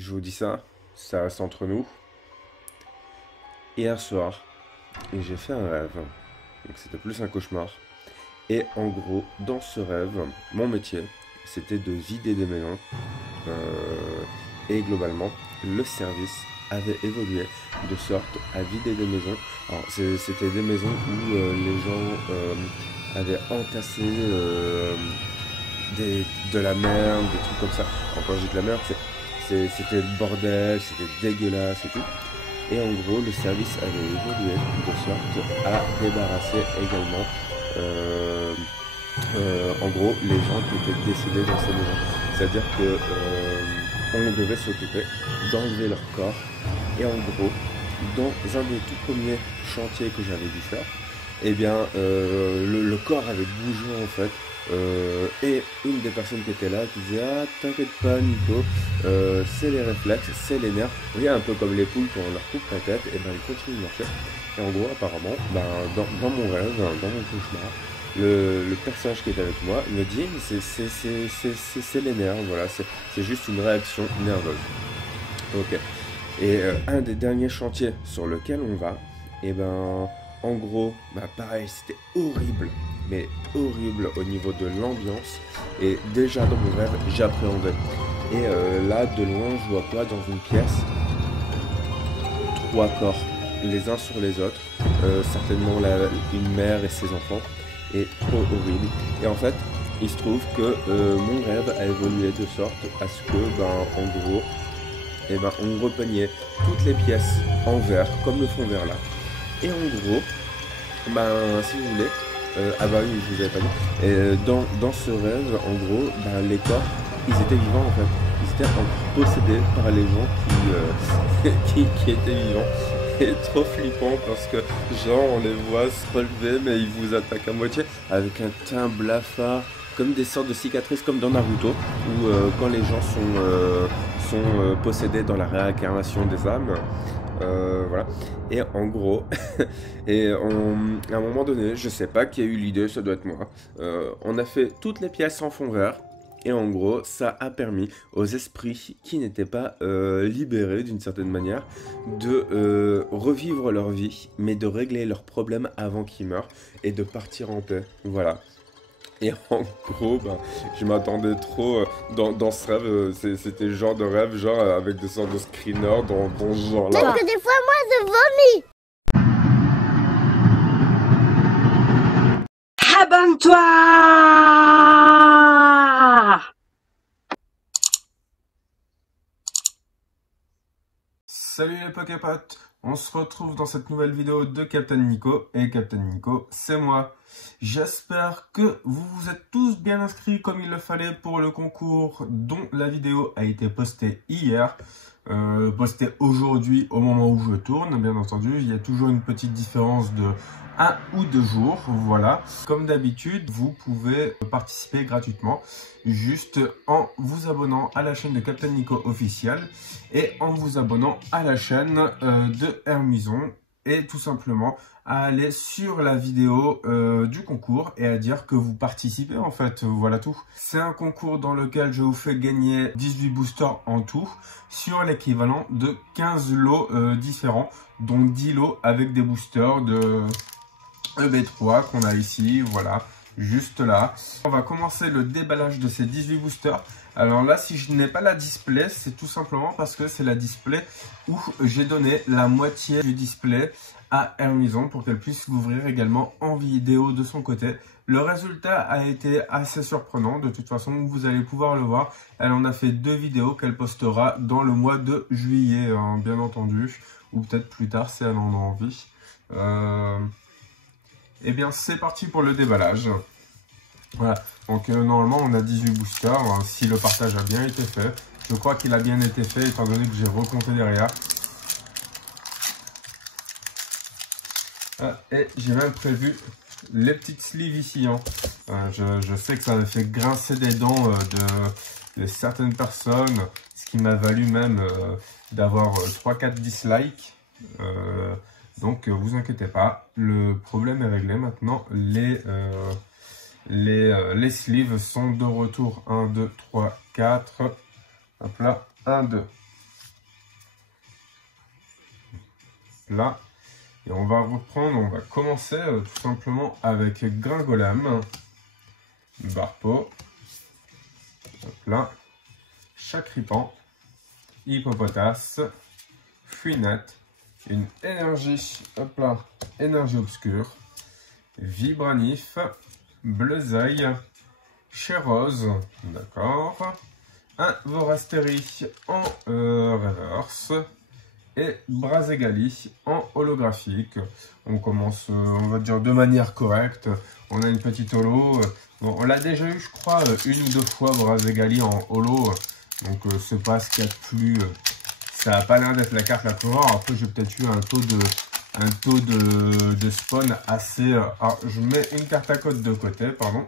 je vous dis ça reste entre nous. Hier soir, j'ai fait un rêve, donc c'était plus un cauchemar. Et en gros, dans ce rêve, mon métier, c'était de vider des maisons. Et globalement, le service avait évolué de sorte à vider des maisons. Alors, c'était des maisons où les gens avaient entassé de la merde, des trucs comme ça. Alors, quand je dis de la merde, c'était le bordel, c'était dégueulasse et tout. Et en gros, le service avait évolué de sorte à débarrasser également, en gros, les gens qui étaient décédés dans ces maisons. C'est-à-dire que on devait s'occuper d'enlever leur corps. Et en gros, dans un des tout premiers chantiers que j'avais dû faire, eh bien, le corps avait bougé en fait. Et une des personnes qui était là qui disait: ah, t'inquiète pas Nico, c'est les réflexes, c'est les nerfs. Oui, un peu comme les poules quand on leur coupe la tête, et ben ils continuent de marcher. Et en gros, apparemment, ben, dans mon rêve, dans mon cauchemar, le personnage qui est avec moi me dit: c'est les nerfs, voilà, c'est juste une réaction nerveuse. Ok. Et un des derniers chantiers sur lequel on va, et ben, en gros, bah pareil, c'était horrible, mais horrible au niveau de l'ambiance. Et déjà dans mon rêve, j'appréhendais. Et là, de loin, je vois pas dans une pièce 3 corps, les uns sur les autres, certainement une mère et ses enfants, et trop horrible. Et en fait, il se trouve que mon rêve a évolué de sorte à ce que, ben, en gros, et ben, on repeignait toutes les pièces en vert, comme le fond vert là. Et en gros, ben, si vous voulez, ah bah oui, je vous avais pas dit, et dans ce rêve, en gros, ben, les corps, ils étaient vivants en fait. Ils étaient encore possédés par les gens qui étaient vivants. Et trop flippant parce que, genre, on les voit se relever, mais ils vous attaquent à moitié avec un teint blafard, comme des sortes de cicatrices, comme dans Naruto, où quand les gens sont possédés dans la réincarnation des âmes. Voilà. Et en gros, à un moment donné, je sais pas qui a eu l'idée, ça doit être moi. On a fait toutes les pièces en fond vert. Et en gros, ça a permis aux esprits qui n'étaient pas libérés d'une certaine manière de revivre leur vie, mais de régler leurs problèmes avant qu'ils meurent et de partir en paix. Voilà. Et en gros, ben, je m'attendais trop dans ce rêve, c'était le genre de rêve, genre avec des sortes de screeners dans ce genre-là. Parce que des fois, moi, je vomis. Abonne-toi! Salut les Poképotes, on se retrouve dans cette nouvelle vidéo de Captain Nico, et Captain Nico, c'est moi. J'espère que vous vous êtes tous bien inscrits comme il le fallait pour le concours dont la vidéo a été postée hier. Postée aujourd'hui au moment où je tourne, bien entendu, il y a toujours une petite différence de 1 ou 2 jours, voilà. Comme d'habitude, vous pouvez participer gratuitement, juste en vous abonnant à la chaîne de Captain Nico officiel et en vous abonnant à la chaîne de Hermison, et tout simplement à aller sur la vidéo du concours et à dire que vous participez en fait, voilà tout. C'est un concours dans lequel je vous fais gagner 18 boosters en tout sur l'équivalent de 15 lots différents, dont 10 lots avec des boosters de EB3 qu'on a ici, voilà, juste là. On va commencer le déballage de ces 18 boosters. Alors là, si je n'ai pas la display, c'est tout simplement parce que c'est la display où j'ai donné la moitié du display à Hermison pour qu'elle puisse l'ouvrir également en vidéo de son côté. Le résultat a été assez surprenant, de toute façon vous allez pouvoir le voir. Elle en a fait 2 vidéos qu'elle postera dans le mois de juillet, hein, bien entendu, ou peut-être plus tard si elle en a envie. Eh bien c'est parti pour le déballage. Voilà, donc normalement on a 18 boosters, hein, si le partage a bien été fait. Je crois qu'il a bien été fait étant donné que j'ai recompté derrière. Ah, et j'ai même prévu les petites sleeves ici. Hein. Je sais que ça avait fait grincer des dents de certaines personnes, ce qui m'a valu même d'avoir 3-4 dislikes. Donc vous inquiétez pas, le problème est réglé maintenant. Les sleeves sont de retour. 1, 2, 3, 4. Hop là, 1, 2. là. Et on va reprendre, on va commencer tout simplement avec Gringolem, Barpo, hop là, Chacripan, Hippopotas, Fouinette, une énergie, hop là, énergie obscure, Vibranif, Bleuzeil, Chérose, d'accord, un Vorasteri en reverse et Brazegali en holographique. On commence, on va dire, de manière correcte. On a une petite holo. Bon, on l'a déjà eu, je crois, une ou deux fois Brazegali en holo. Donc, c'est pas ce qu'il y a de plus. Ça n'a pas l'air d'être la carte la plus rare. Après, j'ai peut-être eu un taux de spawn assez. Alors, je mets une carte à code de côté, pardon.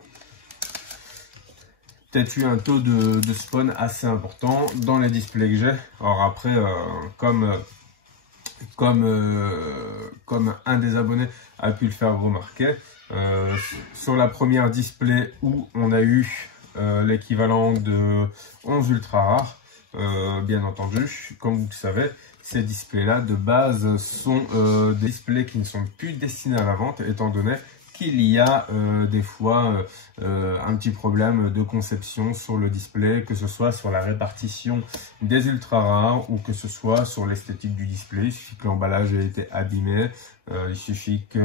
Peut-être eu un taux de spawn assez important dans les displays que j'ai. Alors après, comme un des abonnés a pu le faire remarquer, sur la première display où on a eu l'équivalent de 11 ultra rares, bien entendu, comme vous le savez, ces displays là de base sont des displays qui ne sont plus destinés à la vente, étant donné qu'il y a des fois un petit problème de conception sur le display, que ce soit sur la répartition des ultra rares ou que ce soit sur l'esthétique du display. Il suffit que l'emballage ait été abîmé, il suffit qu'il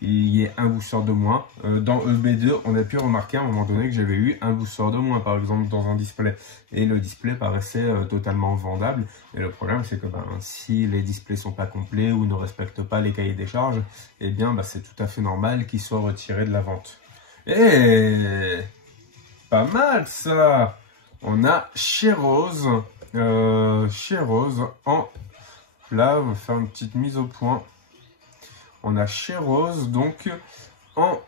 y ait un booster de moins. Dans EB2, on a pu remarquer à un moment donné que j'avais eu un booster de moins, par exemple, dans un display. Et le display paraissait totalement vendable. Et le problème, c'est que si les displays sont pas complets ou ne respectent pas les cahiers des charges, eh bien, c'est tout à fait normal qu'ils soient retirés de la vente. Et pas mal ça. On a Chérose. Chérose en... Là, on va faire une petite mise au point. On a Chérose, donc, en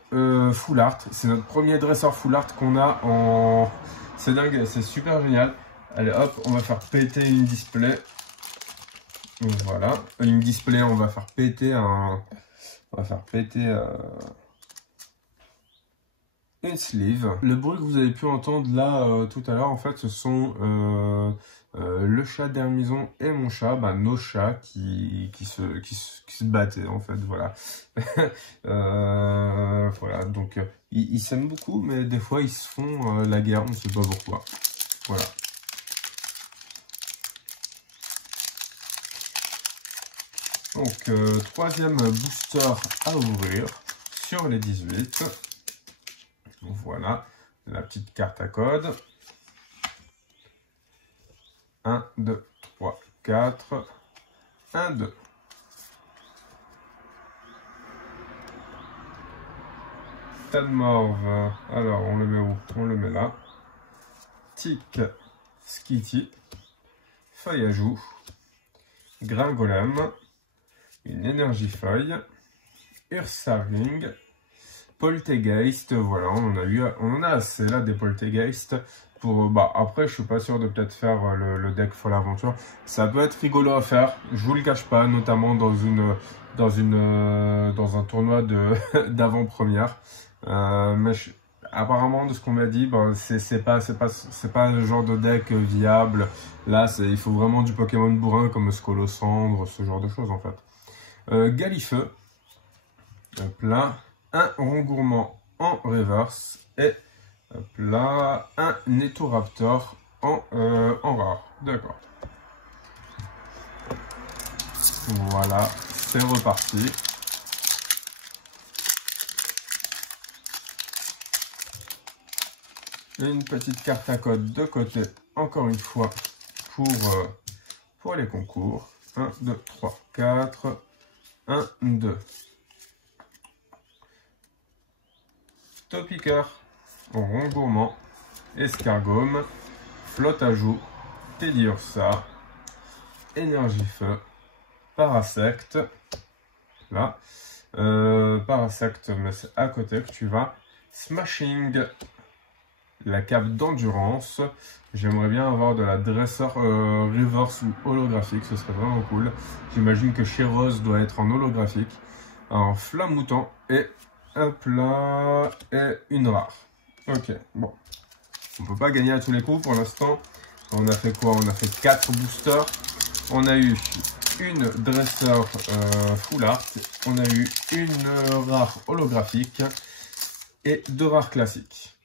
full art. C'est notre premier dresseur full art qu'on a en... C'est dingue, c'est super génial. Allez, hop, on va faire péter une display. Voilà. Une display, on va faire péter un... On va faire péter... une sleeve. Le bruit que vous avez pu entendre là tout à l'heure, en fait, ce sont le chat d'Hermison et mon chat, nos chats qui se battaient, en fait, voilà. Voilà, donc ils s'aiment beaucoup, mais des fois ils se font la guerre, on ne sait pas pourquoi. Voilà. Donc, troisième booster à ouvrir sur les 18. Voilà, la petite carte à code. 1, 2, 3, 4. 1, 2. Tadmorve. Alors, on le met où? On le met là. Tic, Skitty. Feuille à joue. Gringolem. Une énergie feuille. Ursaring. Poltergeist, voilà, on en a assez là des Poltergeist. Pour, après, je suis pas sûr de peut-être faire le deck Folle Aventure. Ça peut être rigolo à faire, je vous le cache pas, notamment dans un tournoi d'avant-première. Mais apparemment, de ce qu'on m'a dit, c'est pas le genre de deck viable. Là, il faut vraiment du Pokémon bourrin comme Scolosandre, ce genre de choses en fait. Galifeu, hop là. Un Rongourmand en reverse et hop là, un Netoraptor en rare. D'accord. Voilà, c'est reparti. Une petite carte à code de côté, encore une fois, pour les concours. 1, 2, 3, 4. 1, 2. Topiqueur, Rongourmand, Escargome, Flotte à joue, Teddy Ursa, Énergie Feu, Parasect, là, Parasect, mais c'est à côté que tu vas, Smashing, la cape d'endurance, j'aimerais bien avoir de la dresseur reverse ou holographique, ce serait vraiment cool, j'imagine que Chérose doit être en holographique, en Flamme-Mouton et hop là, et une rare. Ok, bon. On peut pas gagner à tous les coups pour l'instant. On a fait quoi? On a fait 4 boosters. On a eu une dresseur full art, on a eu une rare holographique et 2 rares classiques.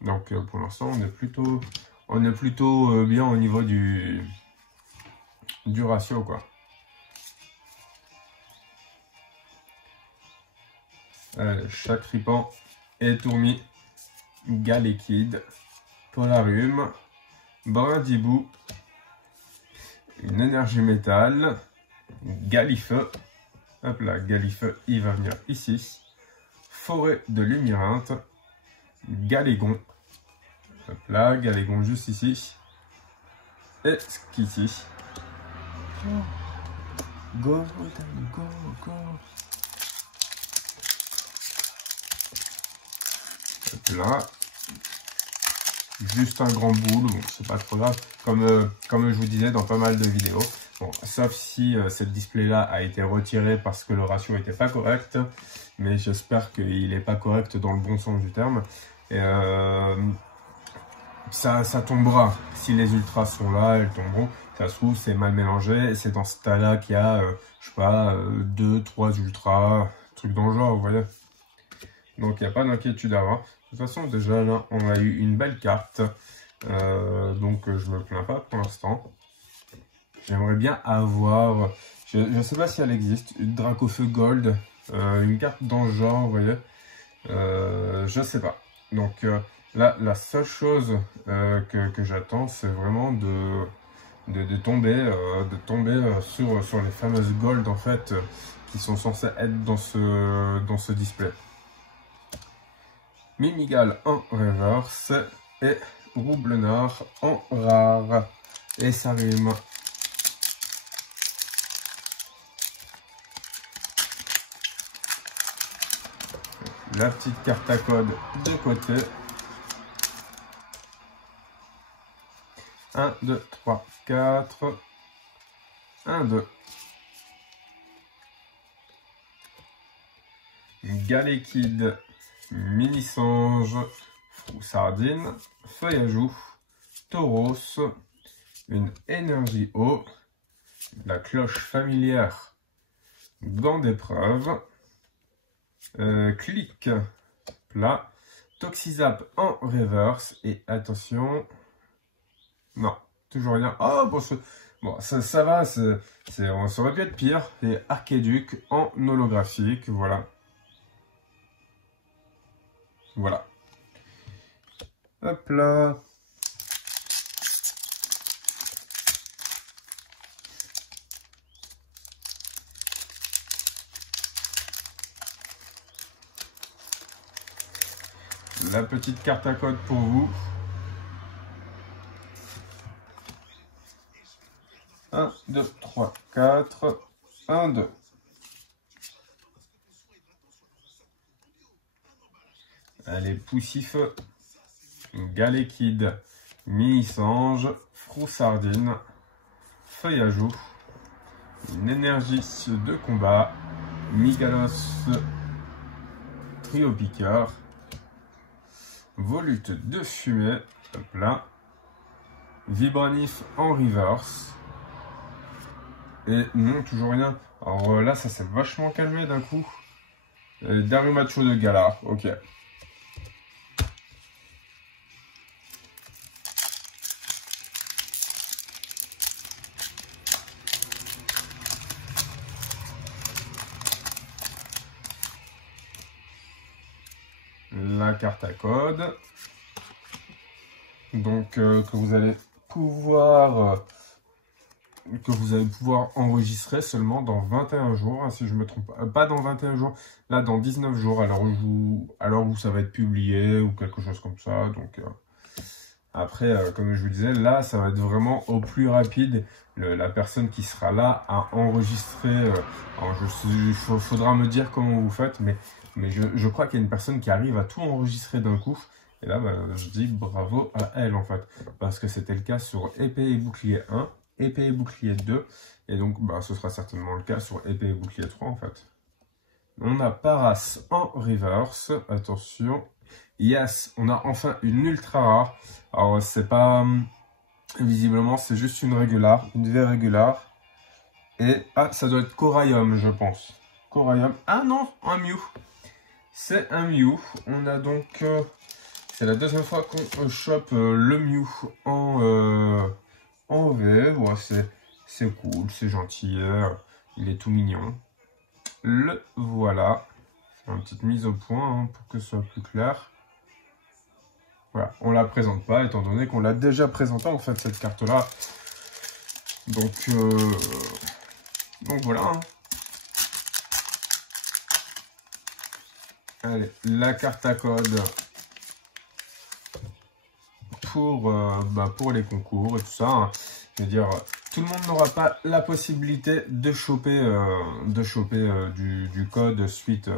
Donc pour l'instant on est plutôt bien au niveau du ratio quoi. Chaque ripan est tourmi, Galekid, Polarium, Brindibou, une énergie métal, Galifeu, hop là, Galifeu, il va venir ici, Forêt de Lumyrinthe, Galégon, hop là, Galégon juste ici, et Skitty. Go, go, go. Hop là. Juste un grand boule, bon, c'est pas trop grave, comme je vous disais dans pas mal de vidéos. Bon, sauf si cette display là a été retiré parce que le ratio était pas correct, mais j'espère qu'il est pas correct dans le bon sens du terme. Et ça tombera, si les ultras sont là, elles tomberont. Ça se trouve c'est mal mélangé, et c'est dans ce tas là qu'il y a, je sais pas, 2-3 ultras, truc dans le genre, vous voyez. Donc il n'y a pas d'inquiétude à avoir. De toute façon, déjà là, on a eu une belle carte. Donc je me plains pas pour l'instant. J'aimerais bien avoir, je ne sais pas si elle existe, une Dracofeu Gold, une carte dans le genre, vous voyez. Je sais pas. Donc là, la seule chose que j'attends, c'est vraiment de tomber sur les fameuses Gold en fait, qui sont censées être dans ce display. Minigal en reverse et Roublenard en rare. Et ça rime. La petite carte à code de côté. 1, 2, 3, 4. 1, 2. Galekid. Mini Sange, Froussardine, Feuille à Joue, Tauros, une énergie eau, la cloche familière dans d'épreuve, clic plat, Toxizap en reverse, et attention, non, toujours rien. Oh, bon, ça va, ça aurait pu être pire, et Archéduc en holographique, voilà. Voilà. Hop là. La petite carte à code pour vous. 1, 2, 3, 4. 1, 2. Allez, Poussif, Galekid, Mini-Sange, Froussardine, Feuille à Joue, une énergie de combat, Migalos, Trio Piqueur, Volute de fumée, hop là, Vibranif en reverse, et non, toujours rien. Alors là, ça s'est vachement calmé d'un coup. Darumacho de Galar, ok. La carte à code, donc que vous allez pouvoir enregistrer seulement dans 21 jours, hein, si je me trompe pas dans 21 jours, là dans 19 jours, alors où ça va être publié ou quelque chose comme ça. Donc après, comme je vous disais, là ça va être vraiment au plus rapide. La personne qui sera là à enregistrer, il faudra me dire comment vous faites, mais je crois qu'il y a une personne qui arrive à tout enregistrer d'un coup. Et là, je dis bravo à elle, en fait. Parce que c'était le cas sur Épée et Bouclier 1, Épée et Bouclier 2. Et donc, ce sera certainement le cas sur Épée et Bouclier 3, en fait. On a Paras en reverse. Attention. Yes, on a enfin une ultra rare. Alors, c'est pas... visiblement, c'est juste une régular, une V régular. Et, ah, ça doit être Coraium, je pense. Coraium. Ah non, un Mew. C'est un Mew. On a donc... c'est la deuxième fois qu'on chope le Mew en V. Ouais, c'est cool, c'est gentil. Il est tout mignon. Le voilà. C'est une petite mise au point hein, pour que ce soit plus clair. Voilà, on la présente pas étant donné qu'on l'a déjà présenté en fait cette carte là. Donc voilà. Hein. Allez, la carte à code pour les concours et tout ça. Hein. Je veux dire, tout le monde n'aura pas la possibilité de choper, du code suite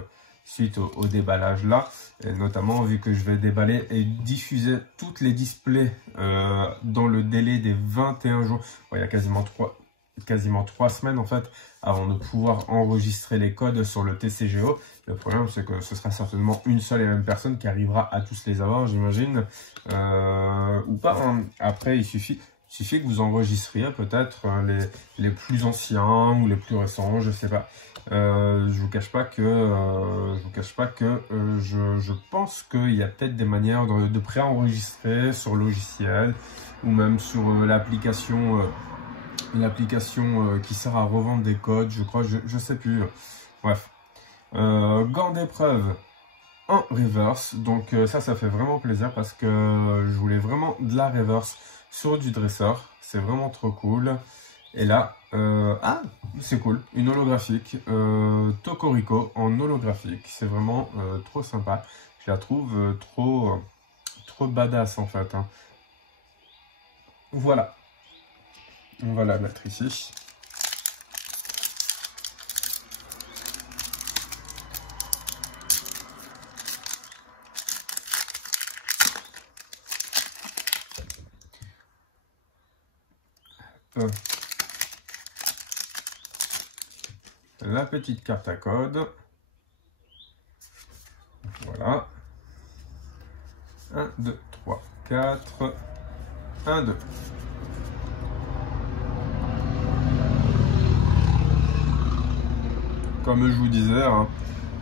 au déballage là. Et notamment vu que je vais déballer et diffuser toutes les displays dans le délai des 21 jours. Bon, il y a quasiment 3 semaines en fait avant de pouvoir enregistrer les codes sur le TCGO. Le problème c'est que ce sera certainement une seule et même personne qui arrivera à tous les avoir, j'imagine, ou pas. Hein. Après il suffit que vous enregistriez peut-être les plus anciens ou les plus récents, je sais pas. Je vous cache pas que je pense qu'il y a peut-être des manières de préenregistrer sur le logiciel ou même sur l'application qui sert à revendre des codes, je crois, je sais plus. Bref. Gants d'épreuve en reverse. Donc ça fait vraiment plaisir parce que je voulais vraiment de la reverse sur du dresseur. C'est vraiment trop cool. Et là, ah, c'est cool. Une holographique. Tokorico en holographique. C'est vraiment trop sympa. Je la trouve trop badass en fait. Hein. Voilà. On va la mettre ici. La petite carte à code. Voilà. 1, 2, 3, 4. 1, 2. Comme je vous disais, hein,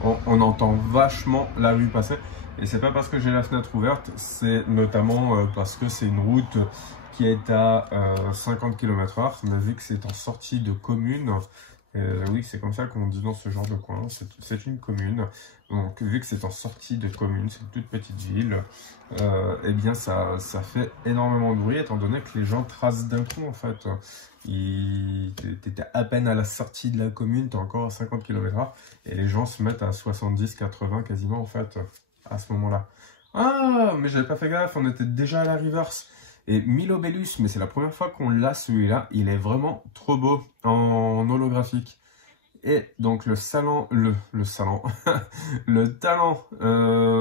on entend vachement la rue passer. Et c'est pas parce que j'ai la fenêtre ouverte, c'est notamment parce que c'est une route qui est à 50 km/h. Mais vu que c'est en sortie de commune, oui, c'est comme ça qu'on dit dans ce genre de coin, c'est une commune. Donc vu que c'est en sortie de commune, c'est une toute petite ville, eh bien ça fait énormément de bruit étant donné que les gens tracent d'un coup en fait. T'étais à peine à la sortie de la commune, t'es encore à 50 km/h et les gens se mettent à 70-80 quasiment en fait à ce moment-là. Ah, mais j'avais pas fait gaffe, on était déjà à la reverse. Et Milobellus, mais c'est la première fois qu'on l'a celui-là, il est vraiment trop beau en holographique. Et donc le talent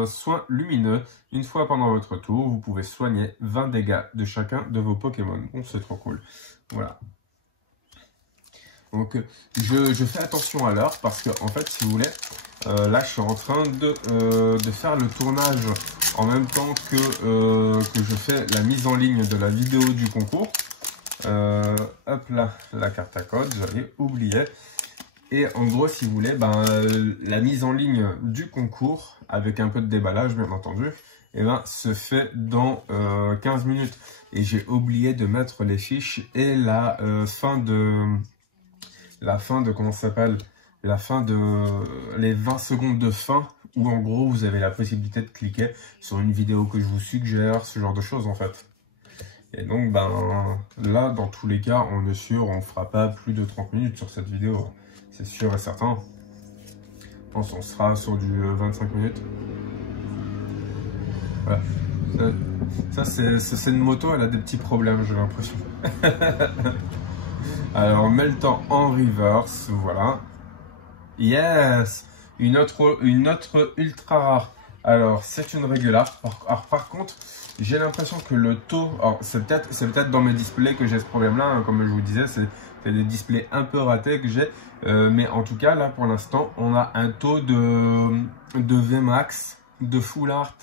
soin lumineux, une fois pendant votre tour, vous pouvez soigner 20 dégâts de chacun de vos Pokémon. Bon, c'est trop cool. Voilà. Donc je fais attention à l'heure parce que en fait, si vous voulez, là je suis en train de faire le tournage en même temps que je fais la mise en ligne de la vidéo du concours. Hop là, la carte à code, j'avais oublié. Et en gros, si vous voulez, la mise en ligne du concours, avec un peu de déballage bien entendu, se fait dans 15 minutes. Et j'ai oublié de mettre les fiches et la fin de comment ça s'appelle, la fin de les 20 secondes de fin, où en gros vous avez la possibilité de cliquer sur une vidéo que je vous suggère, ce genre de choses en fait. Et donc là, dans tous les cas, on est sûr, on ne fera pas plus de 30 minutes sur cette vidéo. C'est sûr et certain. Je pense qu'on sera sur du 25 minutes. Voilà. Ça c'est une moto, elle a des petits problèmes, j'ai l'impression. Alors, on met le temps en reverse, voilà. Yes! Une autre ultra rare. Alors, c'est une régular. Alors, par contre, j'ai l'impression que le taux... Alors, c'est peut-être dans mes displays que j'ai ce problème-là. Hein, comme je vous disais, c'est des displays un peu ratés que j'ai. Mais en tout cas, là, pour l'instant, on a un taux de VMAX, de Full Art,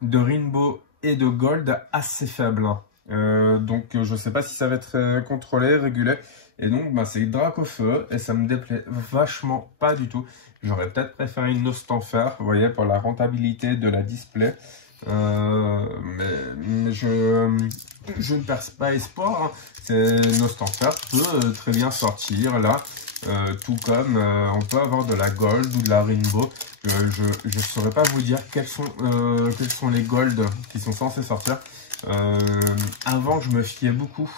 de Rainbow et de Gold assez faible. Hein. Donc, je ne sais pas si ça va être contrôlé, régulé. Et donc, bah, c'est Dracofeu et ça me déplaît vachement pas du tout. J'aurais peut-être préféré une Nostanfer, vous voyez, pour la rentabilité de la display. Mais je ne perds pas espoir. Hein. Nostanfer peut très bien sortir là. Tout comme on peut avoir de la Gold ou de la Rainbow. Je ne saurais pas vous dire quels sont les Gold qui sont censés sortir. Avant, je me fiais beaucoup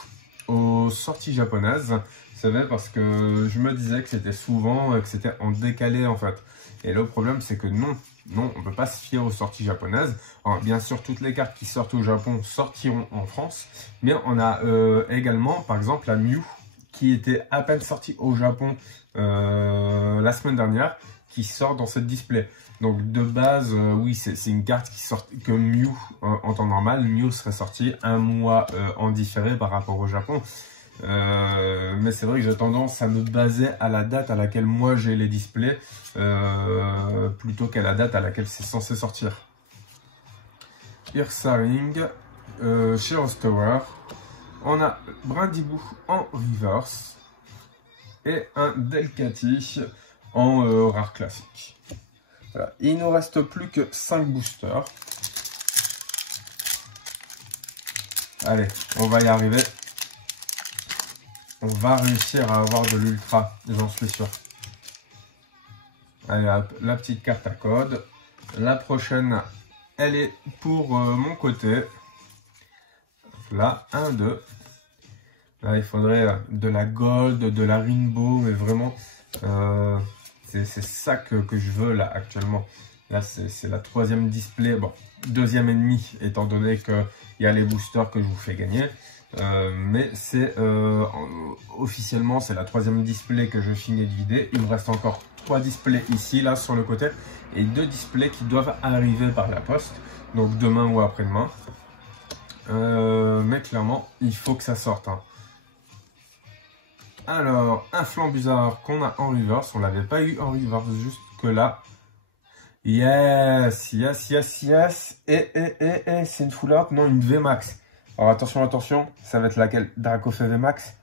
aux sorties japonaises. Vous savez, parce que je me disais que c'était souvent, que c'était en décalé en fait. Et le problème, c'est que non, on ne peut pas se fier aux sorties japonaises. Alors, bien sûr, toutes les cartes qui sortent au Japon sortiront en France. Mais on a également, par exemple, la Mew, qui était à peine sortie au Japon la semaine dernière, qui sort dans cette display. Donc de base, oui, c'est une carte qui sort que Mew en temps normal. Mew serait sorti un mois en différé par rapport au Japon. Mais c'est vrai que j'ai tendance à me baser à la date à laquelle moi j'ai les displays plutôt qu'à la date à laquelle c'est censé sortir. Ursaring chez Tower. On a Brindibou en reverse et un Delcatty en rare classique. Voilà. Il ne nous reste plus que 5 boosters. Allez, on va y arriver. On va réussir à avoir de l'ultra, j'en suis sûr. Allez hop, la petite carte à code. La prochaine, elle est pour mon côté. Là, 1, 2. Là, il faudrait de la gold, de la rainbow, mais vraiment, c'est ça que je veux là actuellement. Là, c'est la troisième display. Bon, deuxième ennemi, étant donné qu'il y a les boosters que je vous fais gagner. Mais c'est officiellement, c'est la troisième display que je finis de vider. Il me reste encore 3 displays ici, là, sur le côté. Et 2 displays qui doivent arriver par la poste. Donc, demain ou après-demain. Mais clairement, il faut que ça sorte. Hein. Alors, un Flambuzard qu'on a en reverse. On ne l'avait pas eu en reverse jusque là. Yes, yes, yes, yes. Et c'est une full art, non, une VMAX. Alors attention, attention, ça va être laquelle? Dracofeu VMAX.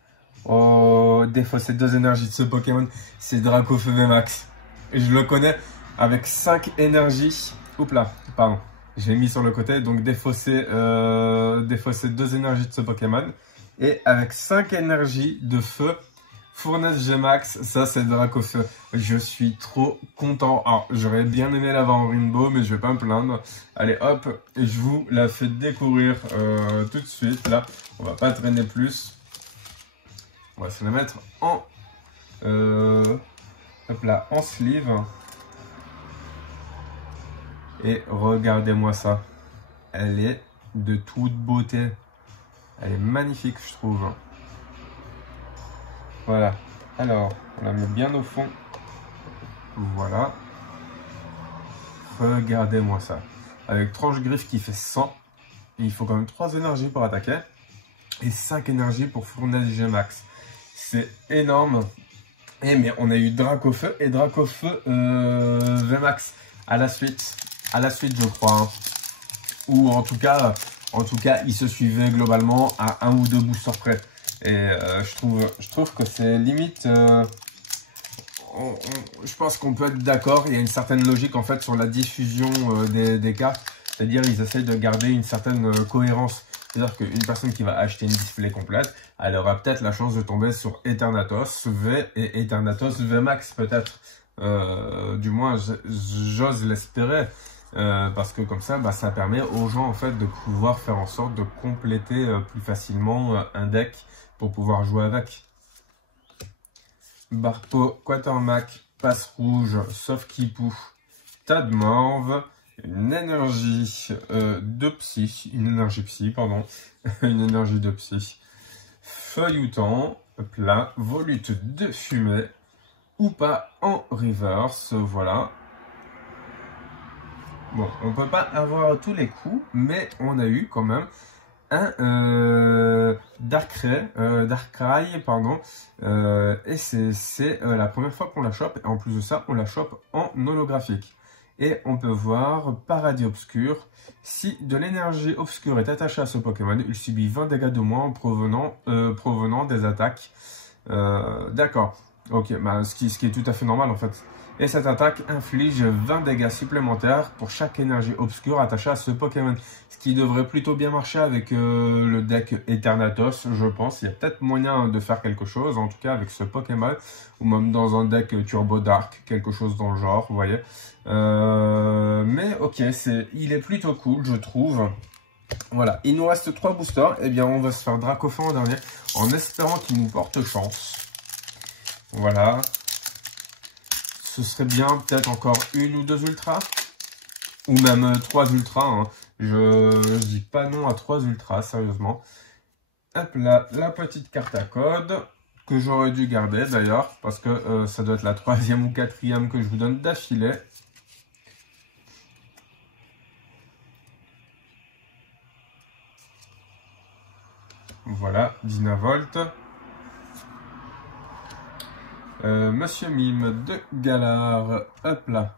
Oh, défausser 2 énergies de ce Pokémon, c'est Dracofeu VMAX. Et je le connais avec 5 énergies. Oups là, pardon. Je l'ai mis sur le côté, donc défausser 2 énergies de ce Pokémon. Et avec 5 énergies de feu, Fournaise Gmax, ça c'est Dracofeu. Je suis trop content. Alors, j'aurais bien aimé l'avoir en Rainbow, mais je vais pas me plaindre. Allez hop, et je vous la fais découvrir tout de suite. Là, on va pas traîner plus. On va se la mettre en, hop là, en sleeve. Et regardez-moi ça. Elle est de toute beauté. Elle est magnifique, je trouve. Voilà. Alors, on la met bien au fond. Voilà. Regardez-moi ça. Avec tranche griffe qui fait 100. Il faut quand même 3 énergies pour attaquer. Et 5 énergies pour Fournaise Gmax. C'est énorme. Et mais on a eu Dracofeu et Dracofeu VMAX à la suite. À la suite, je crois. Hein. Ou en tout cas, ils se suivaient globalement à 1 ou 2 boosters près. Et je trouve que c'est limite... je pense qu'on peut être d'accord. Il y a une certaine logique en fait sur la diffusion des cartes. C'est-à-dire ils essayent de garder une certaine cohérence. C'est-à-dire qu'une personne qui va acheter une display complète, elle aura peut-être la chance de tomber sur Eternatus V et Eternatus VMAX peut-être. Du moins, j'ose l'espérer. Parce que comme ça, bah, ça permet aux gens en fait de pouvoir faire en sorte de compléter plus facilement un deck pour pouvoir jouer avec. Barpo, Quatermac, Passe Rouge, Sauf Kipou, Tadmorve, une énergie de psy, une énergie psy, pardon, une énergie de psy, Feuilloutant, plat, Volute de fumée, ou pas en reverse, voilà. Bon, on peut pas avoir tous les coups, mais on a eu quand même un Darkrai, pardon, et c'est la première fois qu'on la chope, et en plus de ça, on la chope en holographique. Et on peut voir Paradis Obscur. Si de l'énergie obscure est attachée à ce Pokémon, il subit 20 dégâts de moins provenant des attaques D'accord. Ok, bah, ce qui est tout à fait normal en fait. Et cette attaque inflige 20 dégâts supplémentaires pour chaque énergie obscure attachée à ce Pokémon. Ce qui devrait plutôt bien marcher avec le deck Eternatus, je pense. Il y a peut-être moyen de faire quelque chose, en tout cas avec ce Pokémon. Ou même dans un deck Turbo Dark, quelque chose dans le genre, vous voyez. Mais ok, il est plutôt cool, je trouve. Voilà, il nous reste 3 boosters. Eh bien, on va se faire Dracofeu en dernier, en espérant qu'il nous porte chance. Voilà. Ce serait bien peut-être encore une ou 2 ultras. Ou même 3 ultras. Hein. Je dis pas non à 3 ultras, sérieusement. Hop là, la petite carte à code. Que j'aurais dû garder d'ailleurs. Parce que ça doit être la 3e ou 4e que je vous donne d'affilée. Voilà, Dynavolt. Monsieur Mime de Galar, hop là.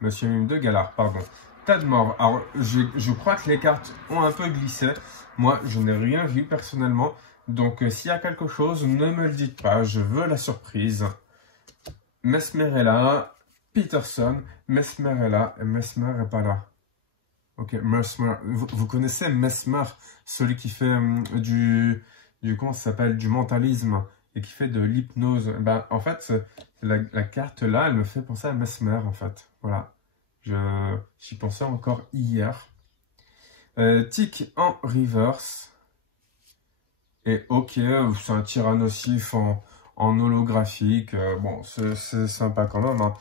Monsieur Mime de Galar, pardon. Tadmor. Alors, je crois que les cartes ont un peu glissé. Moi, je n'ai rien vu personnellement. Donc, s'il y a quelque chose, ne me le dites pas. Je veux la surprise. Mesmerella, Peterson, Mesmerella. Et Mesmer est pas là. Ok, Mesmer. Vous connaissez Mesmer, celui qui fait comment ça s'appelle, du mentalisme et qui fait de l'hypnose. Ben, en fait, la carte là, elle me fait penser à Mesmer, en fait. Voilà. J'y pensais encore hier. Tic en reverse. Et ok, c'est un Tyrannosif en holographique. Bon, c'est sympa quand même, hein,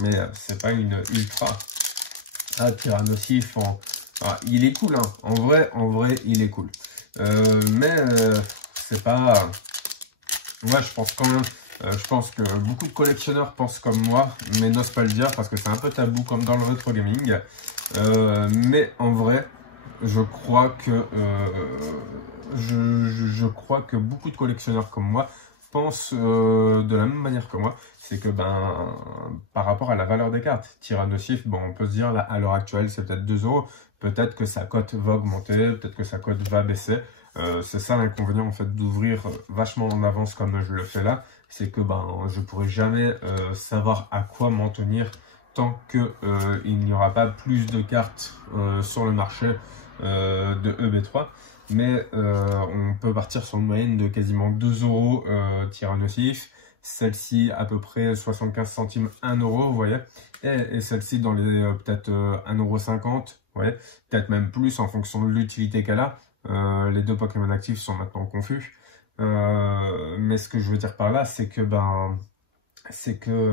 mais c'est pas une ultra. Ah, Tyrannosif en... Ah, il est cool, hein. En vrai, il est cool. Mais c'est pas... Ouais, je pense quand même... je pense que beaucoup de collectionneurs pensent comme moi, mais n'osent pas le dire parce que c'est un peu tabou comme dans le rétro gaming. Mais en vrai, je crois que... je crois que beaucoup de collectionneurs comme moi pensent de la même manière que moi. C'est que par rapport à la valeur des cartes, Tyrannosif, bon, on peut se dire là, à l'heure actuelle c'est peut-être 2 €, peut-être que sa cote va augmenter, peut-être que sa cote va baisser. C'est ça l'inconvénient en fait d'ouvrir vachement en avance comme je le fais là, c'est que je pourrai jamais savoir à quoi m'en tenir tant que il n'y aura pas plus de cartes sur le marché de EB3. Mais on peut partir sur une moyenne de quasiment 2 € Tyrannosif. Celle-ci à peu près 75 centimes, 1 €, vous voyez. Et celle-ci dans les peut-être 1,50 €, vous voyez. Peut-être même plus en fonction de l'utilité qu'elle a. Les 2 Pokémon actifs sont maintenant confus. Mais ce que je veux dire par là, c'est que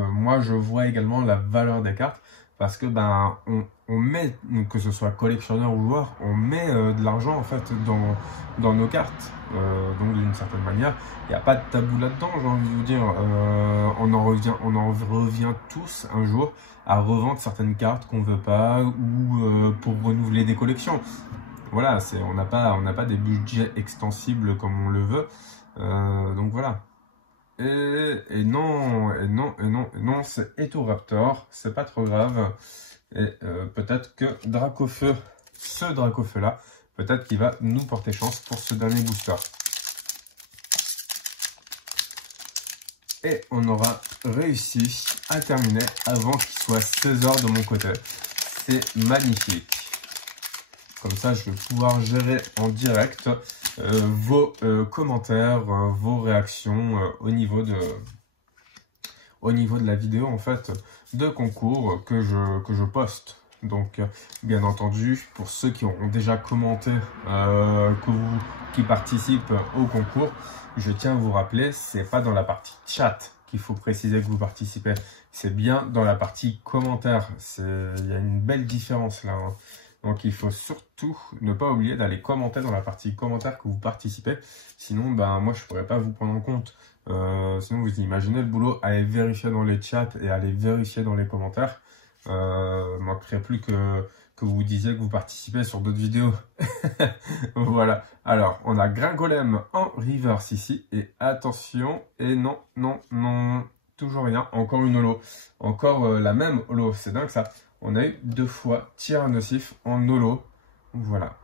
moi je vois également la valeur des cartes. Parce que on met, que ce soit collectionneur ou joueur, on met de l'argent en fait dans nos cartes. Donc d'une certaine manière, il n'y a pas de tabou là-dedans, j'ai envie de vous dire. On en revient tous un jour à revendre certaines cartes qu'on veut pas ou pour renouveler des collections. Voilà, on n'a pas des budgets extensibles comme on le veut. Donc voilà. Et non, c'est Etoraptor, c'est pas trop grave. Et peut-être que Dracofeu, ce Dracofeu là, peut-être qu'il va nous porter chance pour ce dernier booster. Et on aura réussi à terminer avant qu'il soit 16 h de mon côté. C'est magnifique. Comme ça, je vais pouvoir gérer en direct vos commentaires, vos réactions au niveau de la vidéo en fait de concours que je poste. Donc bien entendu, pour ceux qui auront déjà commenté, qui participent au concours, je tiens à vous rappeler, c'est pas dans la partie chat qu'il faut préciser que vous participez, c'est bien dans la partie commentaires. Il y a une belle différence là, hein. Donc il faut surtout ne pas oublier d'aller commenter dans la partie commentaires que vous participez. Sinon, moi je pourrais pas vous prendre en compte. Sinon vous imaginez le boulot, aller vérifier dans les chats et aller vérifier dans les commentaires. Manquerait plus que vous vous disiez que vous participez sur d'autres vidéos. Voilà. Alors, on a Gringolem en reverse ici. Et attention, et non, toujours rien. Encore une holo. Encore la même holo. C'est dingue ça. On a eu 2 fois Tyrannosif en holo. Voilà.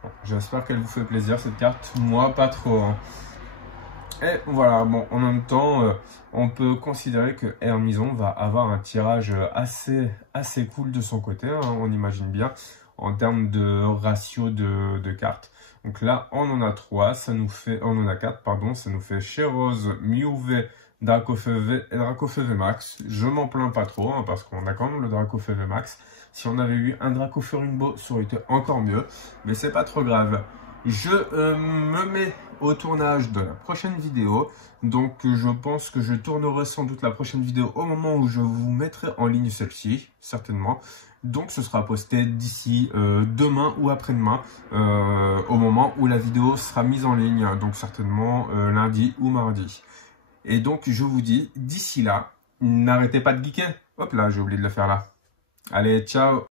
Bon, j'espère qu'elle vous fait plaisir cette carte. Moi, pas trop, hein. Et voilà, bon, en même temps, on peut considérer que Hermison va avoir un tirage assez cool de son côté, hein, on imagine bien, en termes de ratio de cartes. Donc là, on en a 3, on en a 4, pardon, ça nous fait Chérose, Miouvé, Dracofeu et Dracofeu Max. Je m'en plains pas trop, hein, parce qu'on a quand même le Dracofeu Max. Si on avait eu un Dracofeu Rainbow, ça aurait été encore mieux, mais c'est pas trop grave. Je me mets au tournage de la prochaine vidéo, donc je pense que je tournerai sans doute la prochaine vidéo au moment où je vous mettrai en ligne celle-ci, certainement. Donc ce sera posté d'ici demain ou après-demain, au moment où la vidéo sera mise en ligne, donc certainement lundi ou mardi. Et donc je vous dis, d'ici là, n'arrêtez pas de geeker. Hop là, j'ai oublié de le faire là. Allez, ciao!